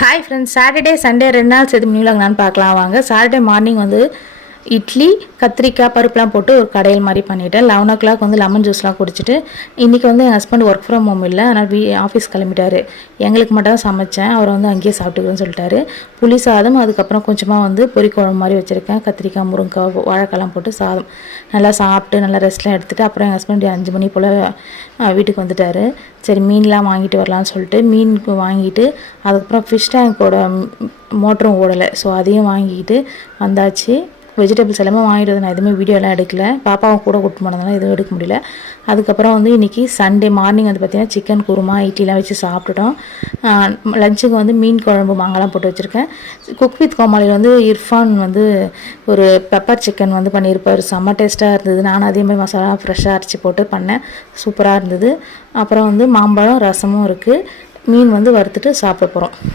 Hi friends, Saturday Sunday 2 நாள் சேர்த்து மினிவிலாக் நான் பார்க்கலாம் வாங்க. சாட்டர்டே மார்னிங் வந்து இட்லி கத்திரிக்காய் பருப்புலாம் போட்டு ஒரு கடையில் மாதிரி பண்ணிவிட்டேன். 11 o'clock வந்து லெமன் ஜூஸ்லாம் குடிச்சிட்டு, இன்றைக்கி வந்து என் ஹஸ்பண்ட் ஒர்க் ஃப்ரம் ஹோம் இல்லை, அதனால் ஆஃபீஸ் கிளம்பிட்டார். எங்களுக்கு மட்டும் தான் சமைச்சேன், அவர் வந்து அங்கேயே சாப்பிட்டுக்கிறேன்னு சொல்லிட்டாரு. புளி சாதம், அதுக்கப்புறம் கொஞ்சமாக வந்து பொரிக்குழம்பு மாதிரி வச்சுருக்கேன். கத்திரிக்காய், முருங்கைக்காய், வாழைக்காய்லாம் போட்டு சாதம் நல்லா சாப்பிட்டு நல்லா ரெஸ்ட்லாம் எடுத்துகிட்டு அப்புறம் என் ஹஸ்பண்ட் 5 மணி போல் வீட்டுக்கு வந்துட்டார். சரி மீன்லாம் வாங்கிட்டு வரலான்னு சொல்லிட்டு மீனுக்கு வாங்கிட்டு, அதுக்கப்புறம் ஃபிஷ் டேங்கோட மோட்டரும் ஓடலை, ஸோ அதையும் வாங்கிக்கிட்டு வந்தாச்சு. வெஜிடபிள்ஸ் எல்லாமே வாங்கிட்டு வந்து நான் எதுவுமே வீடியோலாம் எடுக்கல, பாப்பாவை கூட கூட்டு போனதுனால எதுவும் எடுக்க முடியல. அதுக்கப்புறம் வந்து இன்றைக்கி சண்டே மார்னிங் வந்து பார்த்திங்கன்னா சிக்கன் குருமா இட்லிலாம் வச்சு சாப்பிட்டுட்டோம். லஞ்சுக்கு வந்து மீன் குழம்பு மாங்காய்லாம் போட்டு வச்சுருக்கேன். குக் வித் கோமாளியில் வந்து இர்ஃபான் வந்து ஒரு பெப்பர் சிக்கன் வந்து பண்ணியிருப்பார், செம்ம டேஸ்ட்டாக இருந்தது. நானும் அதே மாதிரி மசாலா ஃப்ரெஷ்ஷாக அரைச்சி போட்டு பண்ணேன், சூப்பராக இருந்தது. அப்புறம் வந்து மாம்பழம் ரசமும் இருக்குது. மீன் வந்து வறுத்துட்டு சாப்பிட போகிறோம்.